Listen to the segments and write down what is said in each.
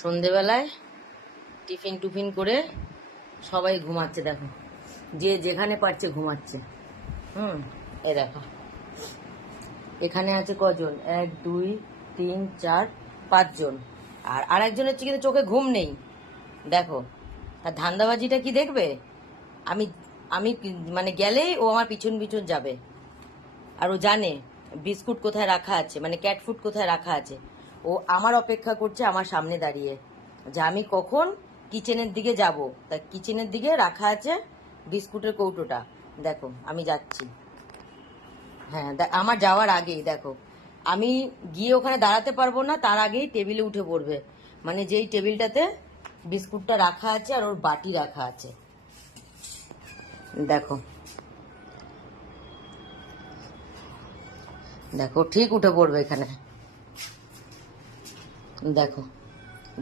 সন্ধেবেলায় টিফিন টুফিন করে সবাই ঘুমাচ্ছে, দেখো যে যেখানে পারছে ঘুমাচ্ছে। এই দেখো এখানে আছে কজন, 1 2 3 4 5 জন, আর আরেকজন হচ্ছে কিন্তু চোখে ঘুম নেই। দেখো আর ধান্দাবাজিটা কি দেখবে, আমি আমি মানে গেলেই ও আমার পিছন পিছন যাবে, আর ও জানে বিস্কুট কোথায় রাখা আছে, মানে ক্যাট ফুড কোথায় রাখা আছে। ও আমার অপেক্ষা করছে আমার সামনে দাঁড়িয়ে যে আমি কখন কিচেনের দিকে যাব। তা কিচেনের দিকে রাখা আছে বিস্কুটের কৌটোটা। দেখো আমি যাচ্ছি, হ্যাঁ আমার যাওয়ার আগেই দেখো আমি গিয়ে ওখানে দাঁড়াতে পারবো না, তার আগেই টেবিলে উঠে পড়বে, মানে যেই টেবিলটাতে বিস্কুটটা রাখা আছে আর ওর বাটি রাখা আছে। দেখো দেখো ঠিক উঠে পড়বে এখানে। দেখো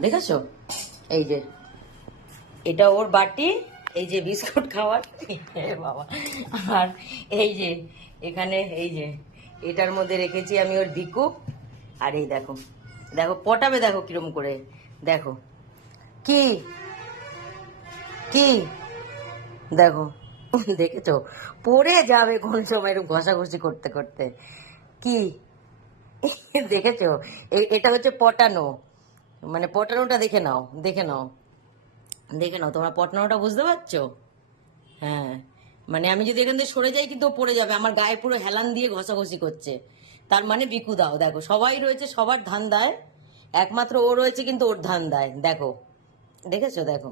দেখেছো, এই যে এটা ওর বাটি, এই যে বিস্কুট খাওয়ার বাবা, আর এই যে এখানে এই যে এটার মধ্যে রেখেছি আমি ওর দিকু। আর এই দেখো দেখো পটাবে, দেখো কিরম করে, দেখো কি কি দেখো দেখেছো পড়ে যাবে কোন সময় এরকম ঘষাঘষি করতে করতে। কি দেখেছো, এটা হচ্ছে পটানো, মানে পটানোটা দেখে নাও, দেখে নাও, দেখে নাও তোমরা পটানোটা বুঝতে পারছো। হ্যাঁ মানে আমি যদি এখান থেকে সরে যাই কিন্তু ও পড়ে যাবে, আমার গায়ে পুরো হেলান দিয়ে ঘষাঘষি করছে, তার মানে বিকু দাও। দেখো সবাই রয়েছে সবার ধান্দায়, একমাত্র ও রয়েছে কিন্তু ওর ধান্দায়। দেখো দেখেছো, দেখো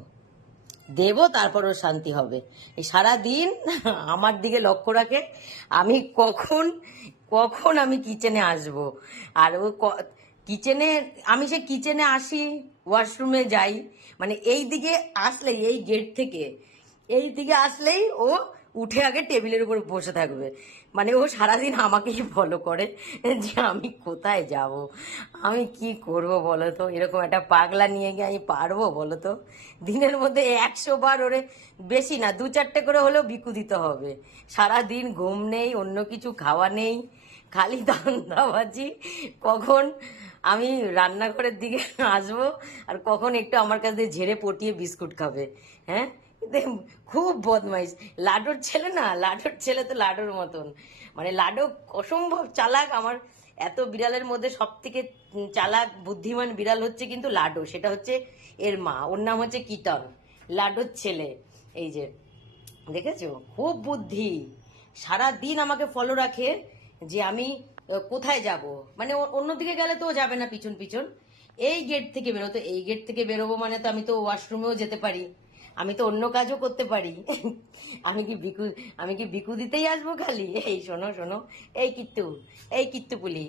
দেবো তারপর ওর শান্তি হবে। এই সারাদিন আমার দিকে লক্ষ্য রাখে আমি কখন কখন আমি কিচেনে আসব। আর ও কিচেনে, আমি সে কিচেনে আসি, ওয়াশরুমে যাই, মানে এই দিকে আসলেই, এই গেট থেকে এই দিকে আসলেই ও উঠে আগে টেবিলের উপর বসে থাকবে। মানে ও সারাদিন আমাকেই ফলো করে যে আমি কোথায় যাব, আমি কি করব বলো তো। এরকম একটা পাগলা নিয়ে গিয়ে আমি পারবো বলো তো। দিনের মধ্যে 100 বার ওরে, বেশি না 2-4টে করে হলেও বিকু দিতে হবে। সারাদিন ঘুম নেই, অন্য কিছু খাওয়া নেই, খালি ধান্দাবাজি, কখন আমি রান্নাঘরের দিকে আসবো আর কখন একটু আমার কাছ দিয়ে ঝেড়ে পটিয়ে বিস্কুট খাবে। হ্যাঁ খুব বদমাইশ লাডোর ছেলে, না লাডোর ছেলে তো লাডোর মতন, মানে লাডো অসম্ভব চালাক। আমার এত বিড়ালের মধ্যে সব থেকে চালাক বুদ্ধিমান বিড়াল হচ্ছে কিন্তু লাডো, সেটা হচ্ছে এর মা, ওর নাম হচ্ছে কিটন, লাডোর ছেলে। এই যে দেখেছো খুব বুদ্ধি, সারা দিন আমাকে ফলো রাখে যে আমি কোথায় যাব, মানে অন্যদিকে গেলে তো ও যাবে না পিছন পিছন, এই গেট থেকে বেরোতো, এই গেট থেকে বেরোবো মানে তো আমি তো ওয়াশরুমেও যেতে পারি, আমি তো অন্য কাজও করতে পারি। আমি কি বিকু, আমি কি বিকু দিতেই আসবো খালি। এই শোনো শোনো, এই কিত্তু, এই কিত্তু পুলি,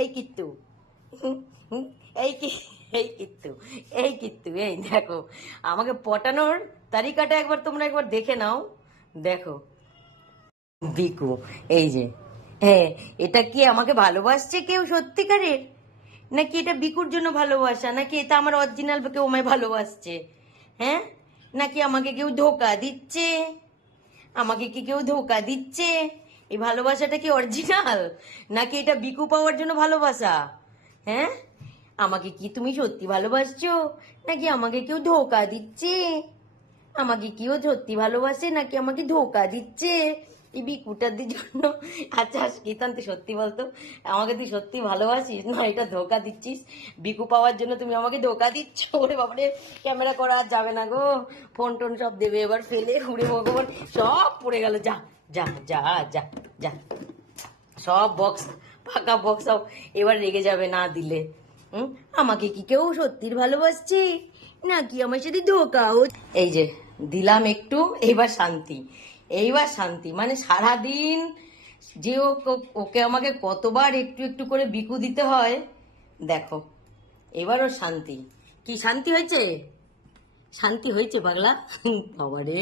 এই কিত্তু, হুম, হুম, এই কি, এই কিত্তু, এই কিত্তু, এই দেখো আমাকে পটানোর তালিকাটা একবার তোমরা একবার দেখে নাও। দেখো বিকু, এই যে, হ্যাঁ এটা কি আমাকে ভালোবাসছে কেউ সত্যিকারের, নাকি এটা বিকুর জন্য ভালোবাসা, নাকি এটা আমার অরিজিনাল কেউ আমায় ভালোবাসছে, হ্যাঁ নাকি আমাকে কেউ ধোকা দিচ্ছে, আমাকে কি কেউ ধোকা দিচ্ছে, এই ভালোবাসাটা কি অরিজিনাল, নাকি এটা বিকু পাওয়ার জন্য ভালোবাসা। হ্যাঁ আমাকে কি তুমি সত্যি ভালোবাসছো, নাকি আমাকে কেউ ধোকা দিচ্ছে, আমাকে কেউ সত্যি ভালোবাসে নাকি আমাকে ধোকা দিচ্ছে এই বিকুটাদের জন্য। আচ্ছা গীতান তুই সত্যি বলতো, আমাকে তুই সত্যি ভালোবাসিস না এটা ধোকা দিচ্ছিস, বিকু পাওয়ার জন্য তুমি আমাকে ধোকা দিচ্ছ। ওরে বাবারে ক্যামেরা করা আর যাবে না গো, ফোন টোন সব দেবে এবার ফেলে, উড়ে ভগবান সব পড়ে গেল, যা যা যা যা যা, সব বক্স ফাঁকা বক্স সব এবার রেগে যাবে না দিলে। আমাকে কি কেউ সত্যির ভালোবাসছে নাকি আমার সাথে ধোকা। এই যে দিলাম একটু, এইবার শান্তি, এইবার শান্তি, মানে সারাদিন যে ওকে আমাকে কতবার একটু একটু করে বিকু দিতে হয়। দেখো এবারও শান্তি, কি শান্তি হয়েছে, শান্তি হয়েছে পাগলা। বাবারে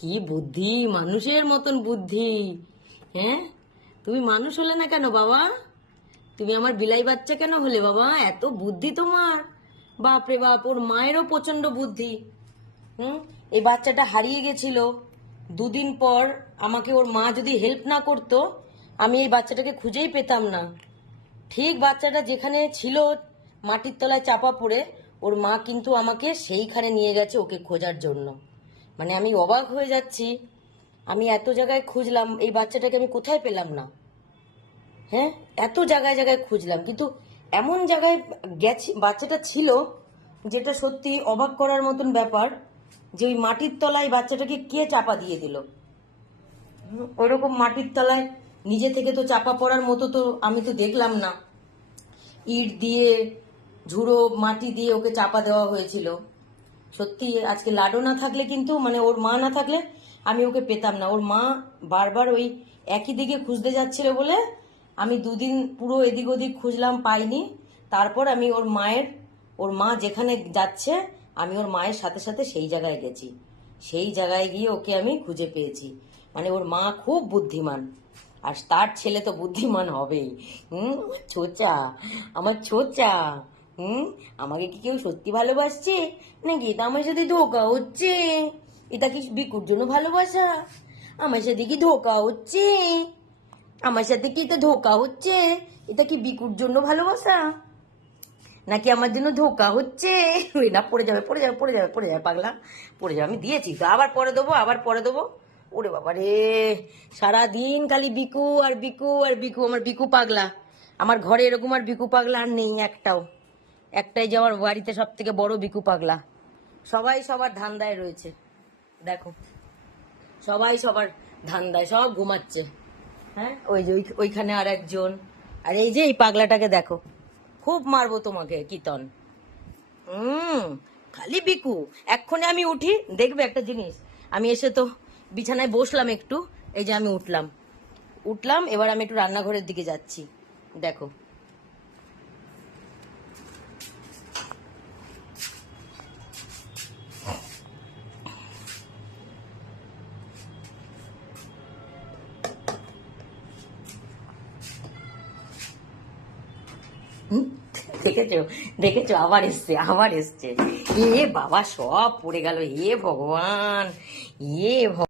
কি বুদ্ধি, মানুষের মতন বুদ্ধি। হ্যাঁ তুমি মানুষ হলে না কেন বাবা, তুমি আমার বিলাই বাচ্চা কেন হলে বাবা, এত বুদ্ধি তোমার, বাপরে বাপ। ওর মায়েরও প্রচন্ড বুদ্ধি। এই বাচ্চাটা হারিয়ে গেছিল, 2 দিন পর আমাকে ওর মা যদি হেল্প না করতো আমি এই বাচ্চাটাকে খুঁজেই পেতাম না। ঠিক বাচ্চাটা যেখানে ছিল মাটির তলায় চাপা পড়ে, ওর মা কিন্তু আমাকে সেইখানে নিয়ে গেছে ওকে খোঁজার জন্য। মানে আমি অবাক হয়ে যাচ্ছি, আমি এত জায়গায় খুঁজলাম এই বাচ্চাটাকে, আমি কোথায় পেলাম না। হ্যাঁ, এত জায়গায় জায়গায় খুঁজলাম, কিন্তু এমন জায়গায় গেছি বাচ্চাটা ছিল যেটা সত্যি অবাক করার মতন ব্যাপার, যে ওই মাটির তলায় বাচ্চাটাকে কে চাপা দিয়ে দিল। ওইরকম মাটির তলায় নিজে থেকে তো চাপা পড়ার মতো তো আমি তো দেখলাম না। ইট দিয়ে, ঝুড়ো মাটি দিয়ে ওকে চাপা দেওয়া হয়েছিল। সত্যি আজকে লাডো না থাকলে কিন্তু, মানে ওর মা না থাকলে আমি ওকে পেতাম না। ওর মা বারবার ওই একই দিকে খুঁজতে যাচ্ছিল বলে আমি দুদিন পুরো এদিক ওদিক খুঁজলাম, পাইনি। তারপর আমি ওর মা যেখানে যাচ্ছে আমি ওর মায়ের সাথে সাথে সেই জায়গায় গেছি। সেই জায়গায় গিয়ে ওকে আমি খুঁজে পেয়েছি। মানে ওর মা খুব বুদ্ধিমান, আর তার ছেলে তো বুদ্ধিমান হবেই। আমার ছোচা, আমার ছোচা। হুম, আমাকে কি কেউ সত্যি ভালোবাসছে নাকি এটা আমার সাথে ধোকা হচ্ছে? এটা কি বিকুর জন্য ভালোবাসা? আমার সাথে কি ধোকা হচ্ছে? আমার সাথে কি এটা ধোকা হচ্ছে? এটা কি বিকুর জন্য ভালোবাসা নাকি আমার জন্য ধোকা হচ্ছে? না, পড়ে যাবে, পড়ে যাবে, পড়ে যাবে, পড়ে যাবে পাগলা, পড়ে যাবে। আমি দিয়েছি তো, আবার পরে দেবো, আবার পরে দেবো। ওরে বাবা রে, সারাদিন খালি বিকু আর বিকু আর বিকু। আমার বিকু পাগলা, আমার ঘরে এরকম আর বিকু পাগলা আর নেই একটাও। একটাই যে আমার বাড়িতে সব থেকে বড় বিকু পাগলা। সবাই সবার ধান্দায় রয়েছে, দেখো সবাই সবার ধান্দায়, সব ঘুমাচ্ছে। হ্যাঁ, ওই যে ওইখানে আর একজন। আর এই যে এই পাগলাটাকে দেখো, খুব মারবো তোমাকে কিতন। খালি বিকু। এক্ষণে আমি উঠি, দেখবে একটা জিনিস, আমি এসে তো বিছানায় বসলাম একটু, এই যে আমি উঠলাম উঠলাম, এবার আমি একটু রান্নাঘরের দিকে যাচ্ছি, দেখো। হুম, দেখেছো, দেখেছো, আবার এসছে, আবার এসছে। এ বাবা, সব পড়ে গেল, হে ভগবান, এ